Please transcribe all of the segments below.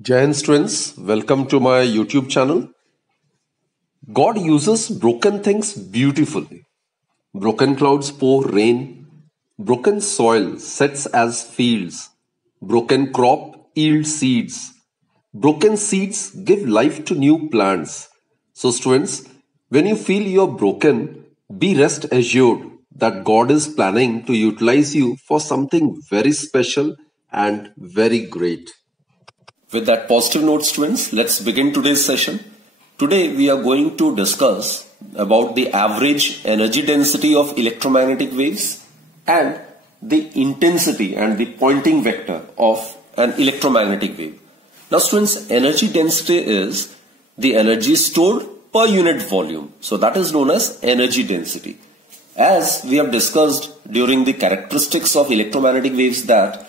Jai students, welcome to my YouTube channel. God uses broken things beautifully. Broken clouds pour rain, broken soil sets as fields, broken crop yields seeds, broken seeds give life to new plants. So, students, when you feel you're broken, be rest assured that God is planning to utilize you for something very special and very great. With that positive note, students, let's begin today's session. Today we are going to discuss about the average energy density of electromagnetic waves and the intensity and the Poynting vector of an electromagnetic wave. Now students, energy density is the energy stored per unit volume. So that is known as energy density. As we have discussed during the characteristics of electromagnetic waves that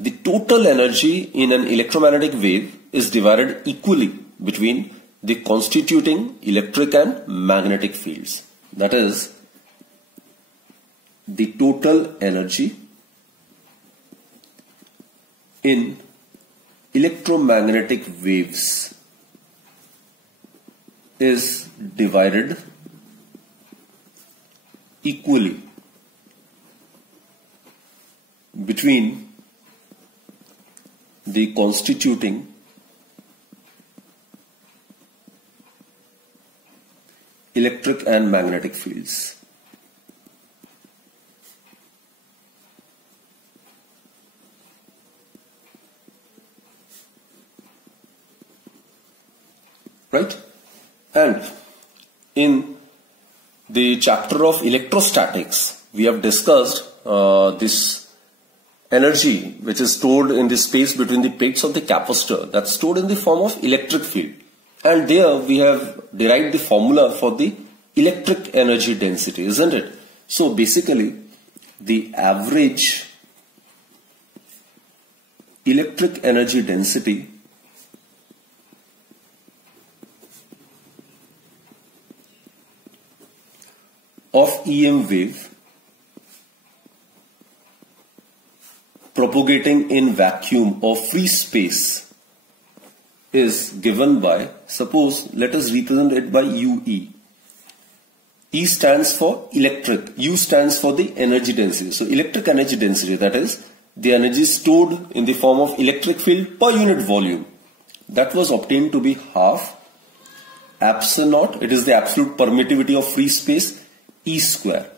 the total energy in an electromagnetic wave is divided equally between the constituting electric and magnetic fields. That is, the total energy in electromagnetic waves is divided equally between the constituting electric and magnetic fields. Right? And in the chapter of electrostatics, we have discussed this energy which is stored in the space between the plates of the capacitor, that's stored in the form of electric field. And there we have derived the formula for the electric energy density, isn't it? So basically the average electric energy density of EM wave propagating in vacuum or free space is given by, suppose let us represent it by UE. E stands for electric, U stands for the energy density. So electric energy density, that is the energy stored in the form of electric field per unit volume, that was obtained to be half epsilon naught, it is the absolute permittivity of free space, E square.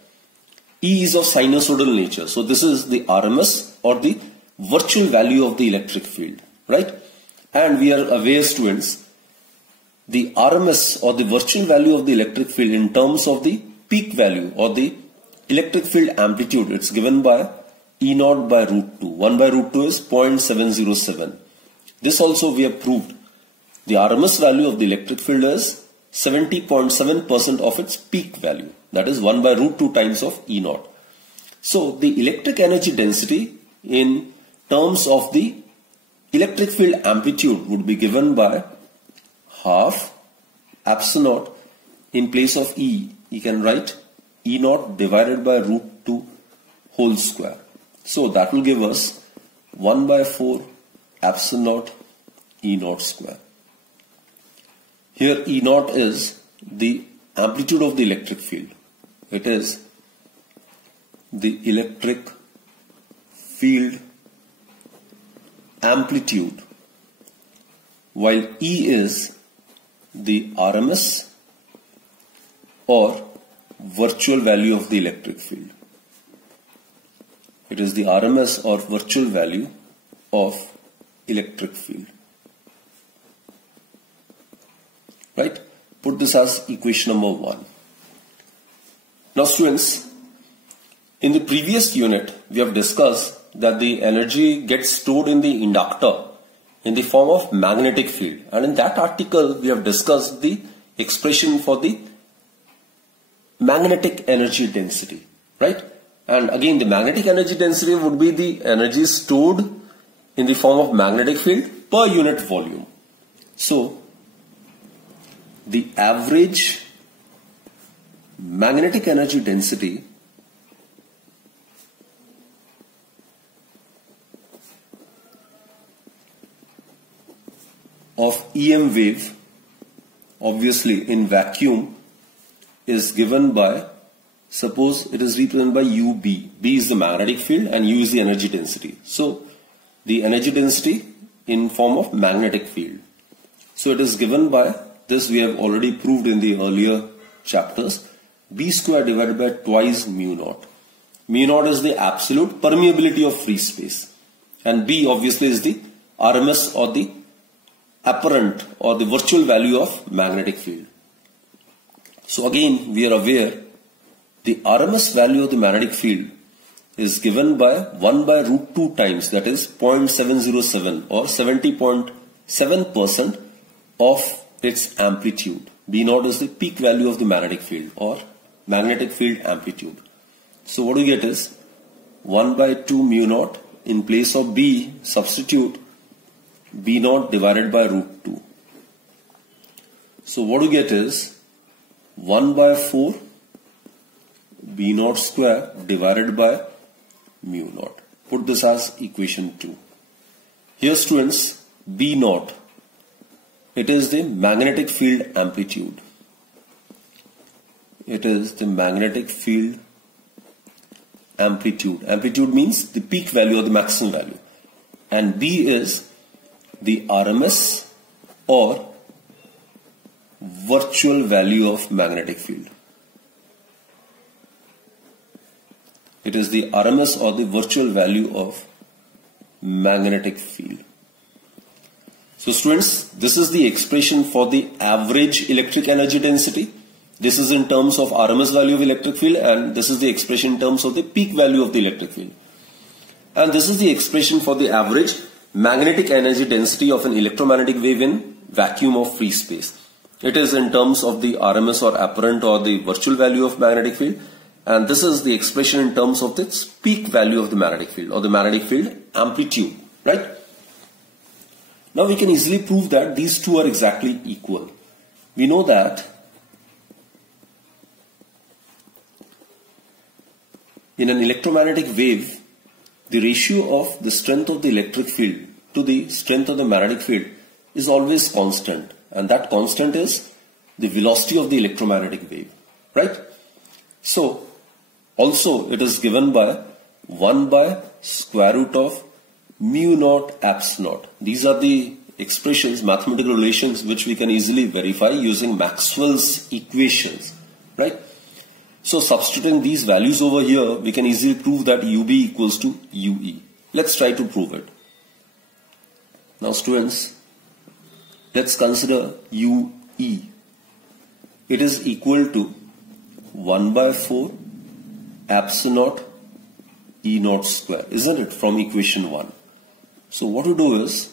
E is of sinusoidal nature. So this is the RMS or the virtual value of the electric field, right? And we are aware, students, the RMS or the virtual value of the electric field in terms of the peak value or the electric field amplitude, it's given by E naught by root 2. 1 by root 2 is 0.707. This also we have proved. The RMS value of the electric field is 70.7% of its peak value. That is 1 by root 2 times of E naught. So the electric energy density in terms of the electric field amplitude would be given by half epsilon naught. In place of E, you can write E naught divided by root 2 whole square. So that will give us 1 by 4 epsilon naught E naught square. Here E naught is the amplitude of the electric field. It is the electric field amplitude, while E is the RMS or virtual value of the electric field. It is the RMS or virtual value of electric field. Right? Put this as equation number 1. Now students, in the previous unit we have discussed that the energy gets stored in the inductor in the form of magnetic field, and in that article we have discussed the expression for the magnetic energy density, right? And again, the magnetic energy density would be the energy stored in the form of magnetic field per unit volume. So the average magnetic energy density of EM wave, obviously in vacuum, is given by, suppose it is represented by UB. B is the magnetic field and U is the energy density. So the energy density in form of magnetic field. So it is given by this, we have already proved in the earlier chapters, B square divided by twice mu naught. Mu naught is the absolute permeability of free space, and B obviously is the RMS or the apparent or the virtual value of magnetic field. So again we are aware the RMS value of the magnetic field is given by 1 by root 2 times, that is 0.707 or 70.7% of its amplitude. B naught is the peak value of the magnetic field or magnetic field amplitude. So what you get is 1 by 2 mu naught. In place of B, substitute B naught divided by root 2. So what you get is 1 by 4 B naught square divided by mu naught. Put this as equation 2. Here students, B naught, it is the magnetic field amplitude. It is the magnetic field amplitude. Amplitude means the peak value or the maximum value. And B is the RMS or virtual value of magnetic field. It is the RMS or the virtual value of magnetic field. So students, this is the expression for the average electric energy density. This is in terms of RMS value of electric field, and this is the expression in terms of the peak value of the electric field. And this is the expression for the average magnetic energy density of an electromagnetic wave in vacuum of free space. It is in terms of the RMS or apparent or the virtual value of magnetic field, and this is the expression in terms of its peak value of the magnetic field or the magnetic field amplitude, right? Now we can easily prove that these two are exactly equal. We know that in an electromagnetic wave, the ratio of the strength of the electric field to the strength of the magnetic field is always constant, and that constant is the velocity of the electromagnetic wave, right? So also it is given by 1 by square root of mu naught apps naught. These are the expressions, mathematical relations, which we can easily verify using Maxwell's equations, right? So substituting these values over here, we can easily prove that UB equals to UE. Let's try to prove it. Now students, let's consider UE. It is equal to 1 by 4 epsilon naught E naught square, isn't it, from equation 1. So what to do is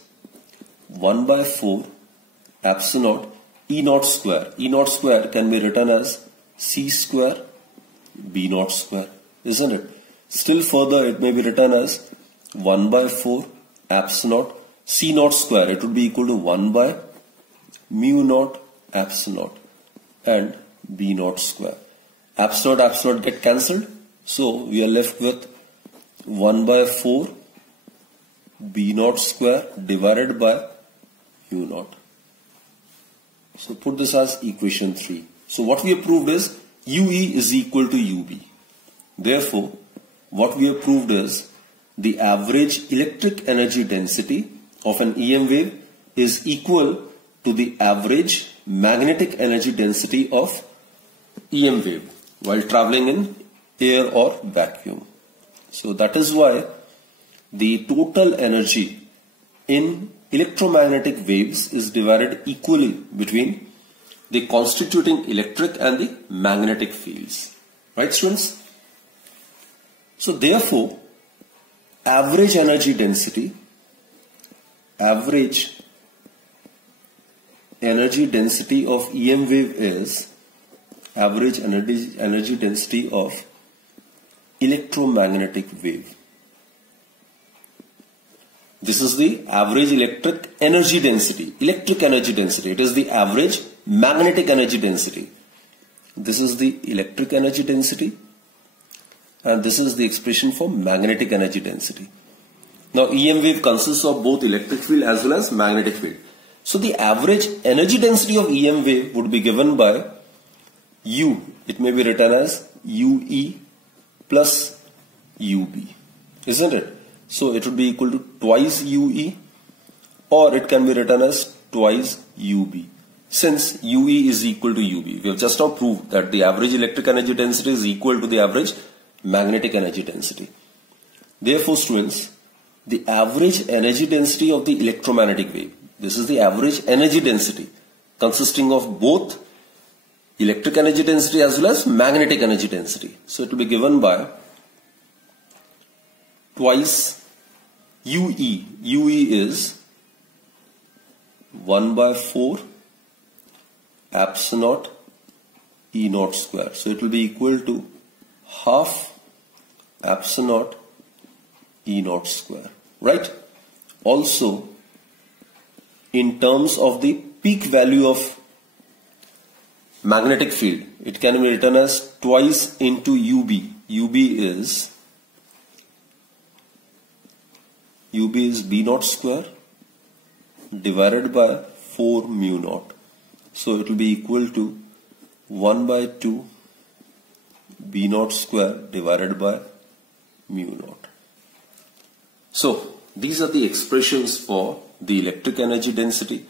1 by 4 epsilon naught E naught square. E naught square can be written as C square B naught square, isn't it? Still further, it may be written as 1 by 4 epsilon naught C naught square. It would be equal to 1 by mu naught epsilon naught and B naught square. Epsilon get cancelled, so we are left with 1 by 4 B naught square divided by mu naught. So put this as equation 3. So what we have proved is UE is equal to UB. Therefore, what we have proved is the average electric energy density of an EM wave is equal to the average magnetic energy density of EM wave while traveling in air or vacuum. So that is why the total energy in electromagnetic waves is divided equally between the constituting electric and the magnetic fields. Right, students? So therefore, average energy density of EM wave is average energy density of electromagnetic wave. This is the average electric energy density. It is the average magnetic energy density. This is the electric energy density, and this is the expression for magnetic energy density. Now EM wave consists of both electric field as well as magnetic field. So the average energy density of EM wave would be given by U. It may be written as UE plus UB, isn't it? So it would be equal to twice UE, or it can be written as twice UB. Since UE is equal to UB, we have just now proved that the average electric energy density is equal to the average magnetic energy density. Therefore, students, the average energy density of the electromagnetic wave, this is the average energy density consisting of both electric energy density as well as magnetic energy density. So it will be given by twice UE. UE is 1 by 4 epsilon naught E naught square. So it will be equal to half epsilon naught E naught square, right? Also, in terms of the peak value of magnetic field, it can be written as twice into UB. UB is B naught square divided by 4 mu naught. So it will be equal to 1 by 2 B naught square divided by mu naught. So these are the expressions for the electric energy density,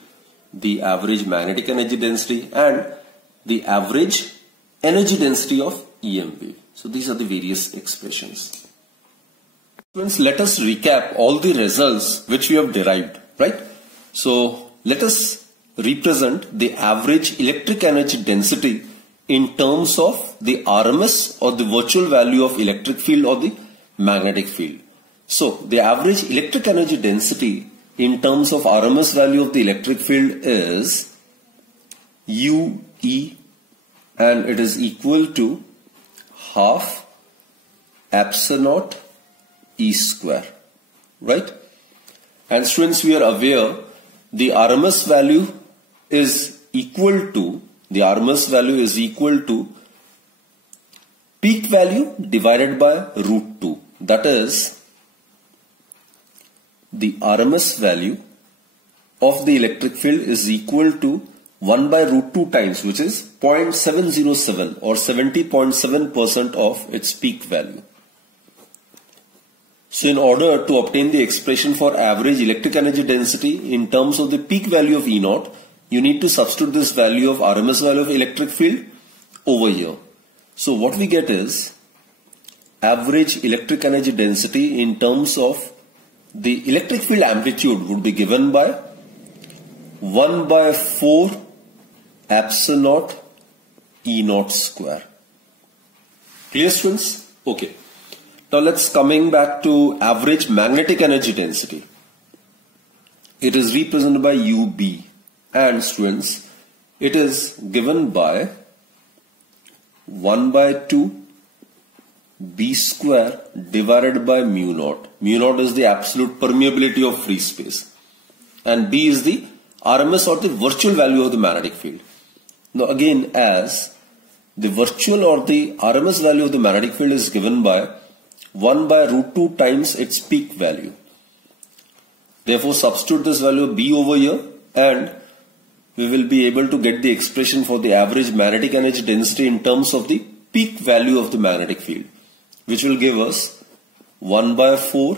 the average magnetic energy density, and the average energy density of EM wave. So these are the various expressions. Friends, let us recap all the results which we have derived, right? So let us represent the average electric energy density in terms of the RMS or the virtual value of electric field or the magnetic field. So the average electric energy density in terms of RMS value of the electric field is UE, and it is equal to half epsilon naught E square, right? And students, we are aware the RMS value is equal to peak value divided by root 2. That is, the RMS value of the electric field is equal to 1 by root 2 times, which is 0.707 or 70.7% of its peak value. So in order to obtain the expression for average electric energy density in terms of the peak value of E naught, you need to substitute this value of RMS value of electric field over here. So what we get is average electric energy density in terms of the electric field amplitude would be given by 1 by 4 epsilon naught E naught square. Clear, students? Okay. Now let's coming back to average magnetic energy density. It is represented by UB, and students, it is given by 1 by 2 B square divided by mu naught. Mu naught is the absolute permeability of free space, and B is the RMS or the virtual value of the magnetic field. Now again, as the virtual or the RMS value of the magnetic field is given by 1 by root 2 times its peak value. Therefore, substitute this value of B over here, and we will be able to get the expression for the average magnetic energy density in terms of the peak value of the magnetic field, which will give us 1 by 4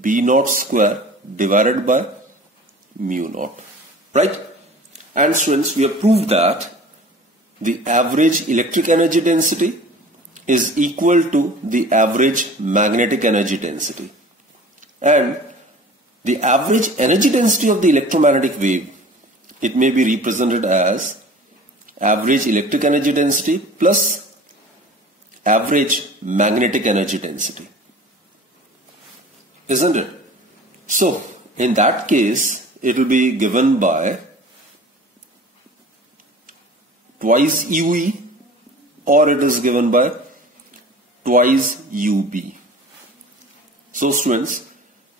B naught square divided by mu naught, right? And students, we have proved that the average electric energy density is equal to the average magnetic energy density, and the average energy density of the electromagnetic wave, it may be represented as average electric energy density plus average magnetic energy density, isn't it? So in that case, it will be given by twice UE, or it is given by twice UB. So students,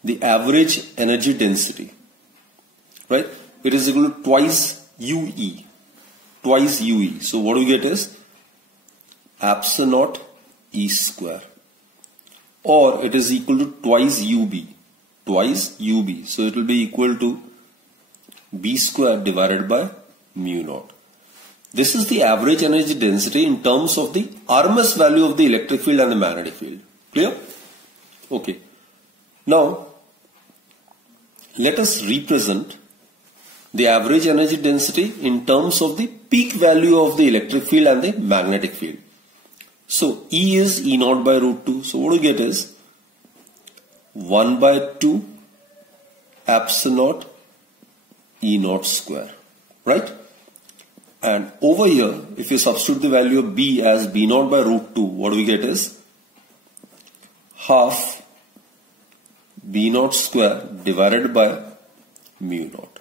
the average energy density, right, it is equal to twice UE, twice UE. So what we get is epsilon naught E square, or it is equal to twice UB, twice UB. So it will be equal to B square divided by mu naught. This is the average energy density in terms of the RMS value of the electric field and the magnetic field. Clear? Okay. Now, let us represent the average energy density in terms of the peak value of the electric field and the magnetic field. So, E is E naught by root 2. So, what we get is 1 by 2 epsilon naught E naught square. Right? And over here, if you substitute the value of B as B naught by root 2, what we get is half B naught square divided by mu naught.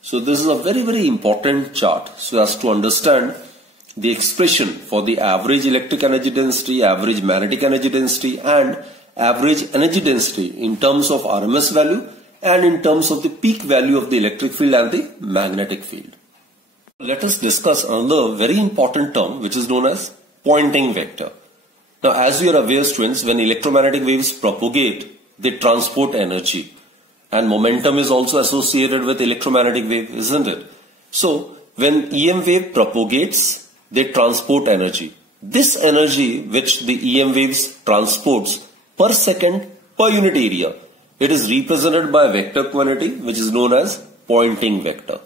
So this is a very, very important chart so as to understand the expression for the average electric energy density, average magnetic energy density and average energy density in terms of RMS value and in terms of the peak value of the electric field and the magnetic field. Let us discuss another very important term which is known as Poynting vector. Now, as you are aware, students, when electromagnetic waves propagate, they transport energy. And momentum is also associated with electromagnetic wave, isn't it? So, when EM wave propagates, they transport energy. This energy which the EM waves transports per second per unit area, it is represented by a vector quantity which is known as Poynting vector.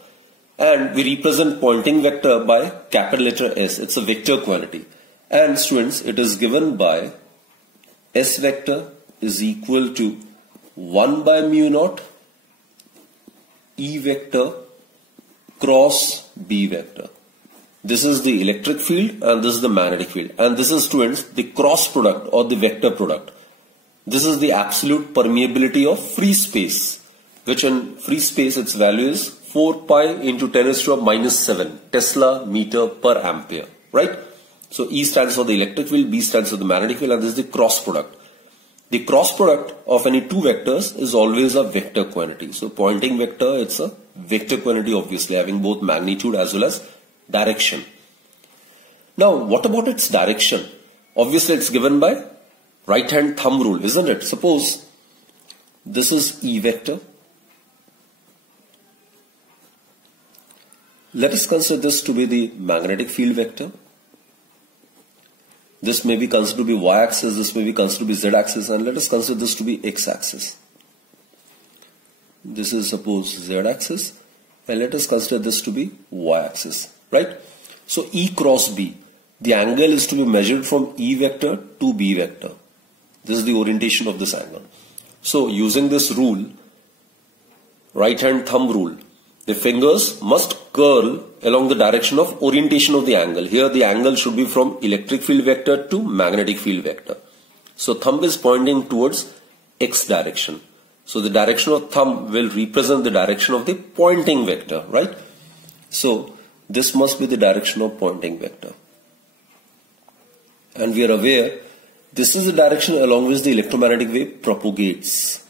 And we represent Poynting vector by capital letter S. It's a vector quantity. And students, it is given by S vector is equal to 1 by mu naught E vector cross B vector. This is the electric field and this is the magnetic field. And this is, students, the cross product or the vector product. This is the absolute permeability of free space, which in free space its value is 4 pi into 10 raised to minus 7 Tesla meter per ampere. Right? So E stands for the electric field, B stands for the magnetic field, and this is the cross product. The cross product of any two vectors is always a vector quantity. So Poynting vector, it's a vector quantity, obviously having both magnitude as well as direction. Now, what about its direction? Obviously, it's given by right hand thumb rule, isn't it? Suppose this is E vector. Let us consider this to be the magnetic field vector. This may be considered to be y-axis, this may be considered to be z-axis, and let us consider this to be x-axis. This is suppose z-axis, and let us consider this to be y-axis, right? So E cross B, the angle is to be measured from E vector to B vector. This is the orientation of this angle. So using this rule, right hand thumb rule, the fingers must curl along the direction of orientation of the angle. Here the angle should be from electric field vector to magnetic field vector. So thumb is pointing towards x direction. So the direction of thumb will represent the direction of the Poynting vector, right? So this must be the direction of Poynting vector. And we are aware this is the direction along which the electromagnetic wave propagates.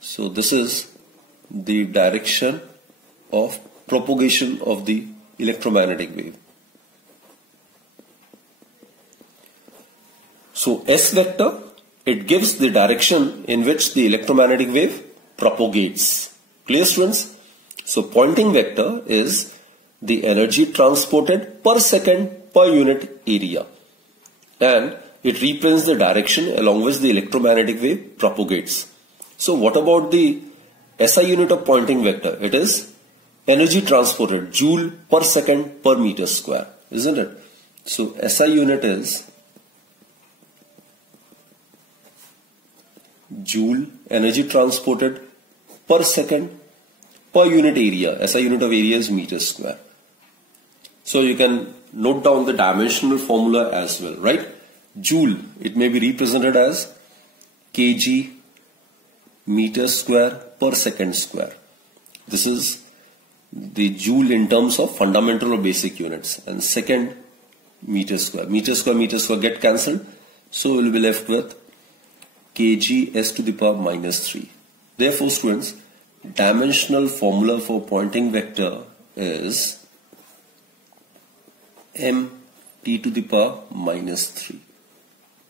So this is the direction of propagation of the electromagnetic wave. So S vector, it gives the direction in which the electromagnetic wave propagates. Clear, students? So Poynting vector is the energy transported per second per unit area, and it represents the direction along which the electromagnetic wave propagates. So what about the SI unit of Poynting vector? It is energy transported, joule per second per meter square, isn't it? So SI unit is joule, energy transported per second per unit area. SI unit of area is meter square. So you can note down the dimensional formula as well, right? Joule, it may be represented as kg meter square per second square. This is the joule in terms of fundamental or basic units, and second meter square. Meter square get cancelled. So we will be left with kg s to the power minus 3. Therefore, students, dimensional formula for Poynting vector is m t to the power minus 3.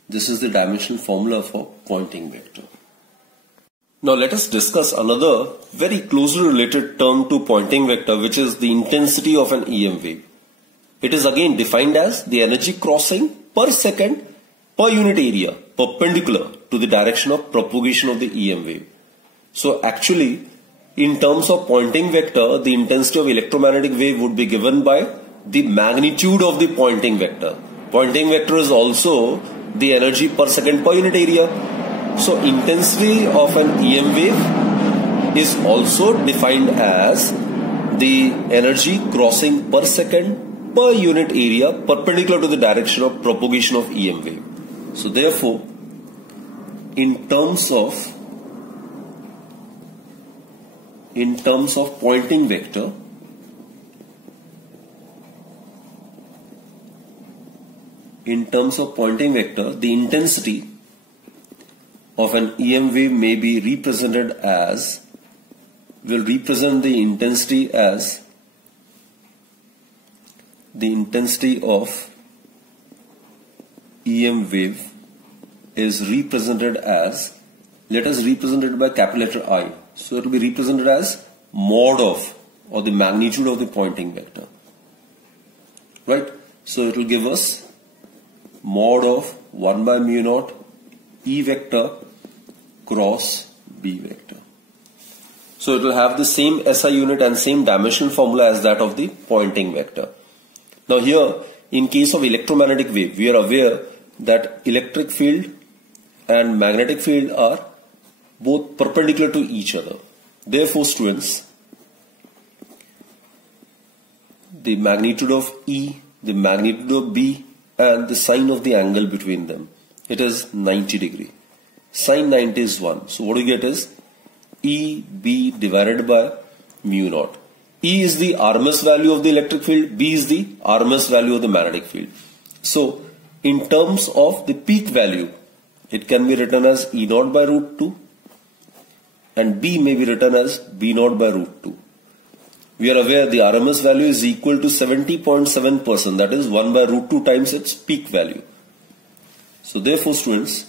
This is the dimensional formula for Poynting vector. Now let us discuss another very closely related term to Poynting vector, which is the intensity of an EM wave. It is again defined as the energy crossing per second per unit area perpendicular to the direction of propagation of the EM wave. So actually, in terms of Poynting vector, the intensity of electromagnetic wave would be given by the magnitude of the Poynting vector. Poynting vector is also the energy per second per unit area. So intensity of an EM wave is also defined as the energy crossing per second per unit area perpendicular to the direction of propagation of EM wave. So therefore, in terms of Poynting vector, the intensity of an EM wave may be represented as, will represent the intensity as the intensity of EM wave is represented as, let us represent it by capital letter I. So it will be represented as mod of, or the magnitude of the Poynting vector. Right? So it will give us mod of 1 by mu naught E vector cross B vector. So it will have the same SI unit and same dimensional formula as that of the Poynting vector. Now here, in case of electromagnetic wave, we are aware that electric field and magnetic field are both perpendicular to each other. Therefore, students, the magnitude of E, the magnitude of B, and the sine of the angle between them, it is 90 degree. Sine 90 is 1. So what you get is EB divided by mu naught. E is the RMS value of the electric field, B is the RMS value of the magnetic field. So in terms of the peak value, it can be written as E naught by root 2 and B may be written as B naught by root 2. We are aware the RMS value is equal to 70.7%, that is 1 by root 2 times its peak value. So therefore, students,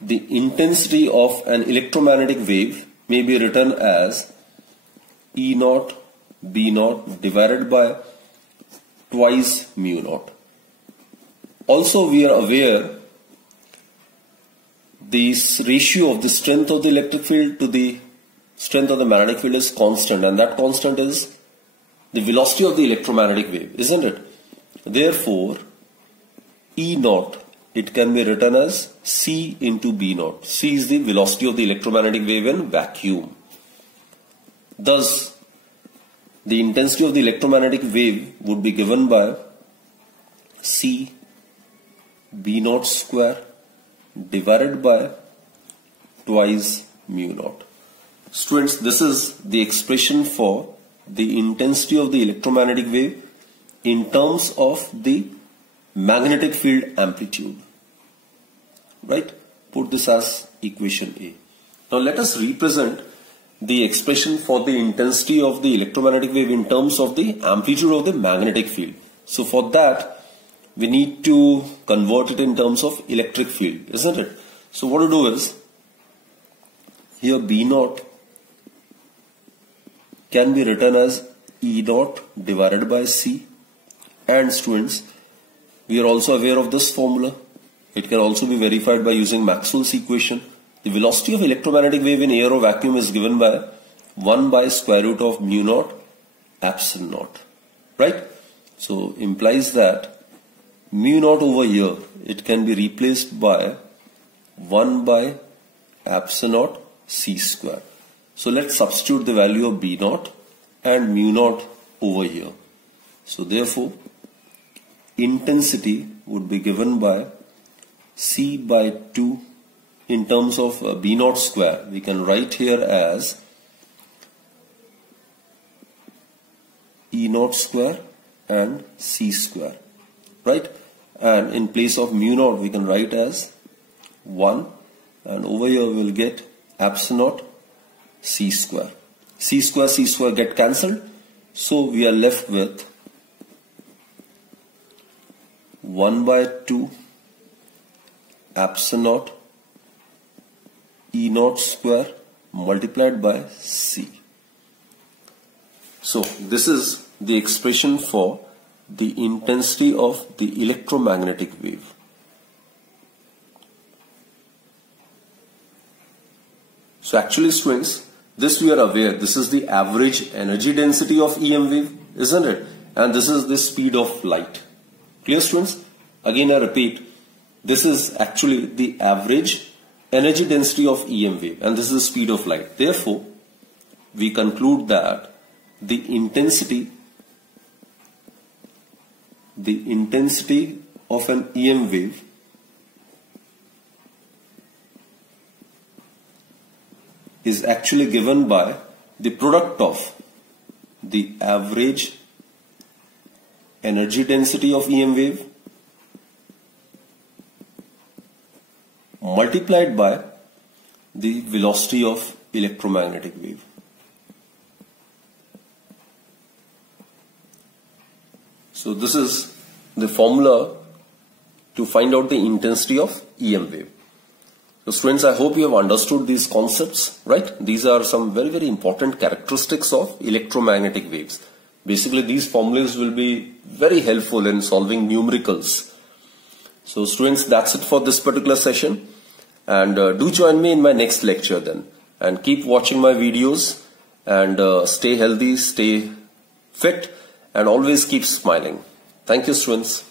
the intensity of an electromagnetic wave may be written as E naught B naught divided by twice mu naught. Also, we are aware this ratio of the strength of the electric field to the strength of the magnetic field is constant, and that constant is the velocity of the electromagnetic wave, isn't it? Therefore, E naught, it can be written as C into B naught. C is the velocity of the electromagnetic wave in vacuum. Thus, the intensity of the electromagnetic wave would be given by C B naught square divided by twice mu naught. Students, this is the expression for the intensity of the electromagnetic wave in terms of the magnetic field amplitude. Right? Put this as equation A. Now let us represent the expression for the intensity of the electromagnetic wave in terms of the amplitude of the magnetic field. So for that, we need to convert it in terms of electric field, isn't it? So what to do is, here B naught can be written as E naught divided by C. And students, we are also aware of this formula. It can also be verified by using Maxwell's equation. The velocity of electromagnetic wave in air or vacuum is given by 1 by square root of mu naught epsilon naught. Right? So implies that mu naught over here, it can be replaced by 1 by epsilon naught C square. So let's substitute the value of B naught and mu naught over here. So therefore, intensity would be given by C by 2 in terms of B naught square. We can write here as E naught square and C square. Right? And in place of mu naught, we can write as 1, and over here we will get epsilon naught C square. C square get cancelled. So we are left with 1 by 2 epsilon naught E naught square multiplied by C. So this is the expression for the intensity of the electromagnetic wave. So actually students, this we are aware, this is the average energy density of EM wave, isn't it? And this is the speed of light. Clear students? Again I repeat, this is actually the average energy density of EM wave and this is the speed of light. Therefore, we conclude that the intensity of an EM wave is actually given by the product of the average energy density of EM wave multiplied by the velocity of electromagnetic wave. So this is the formula to find out the intensity of EM wave. So students, I hope you have understood these concepts, right? These are some very, very important characteristics of electromagnetic waves. Basically, these formulas will be very helpful in solving numericals. So students, that's it for this particular session. And do join me in my next lecture then. And keep watching my videos and stay healthy, stay fit, and always keep smiling. Thank you, students.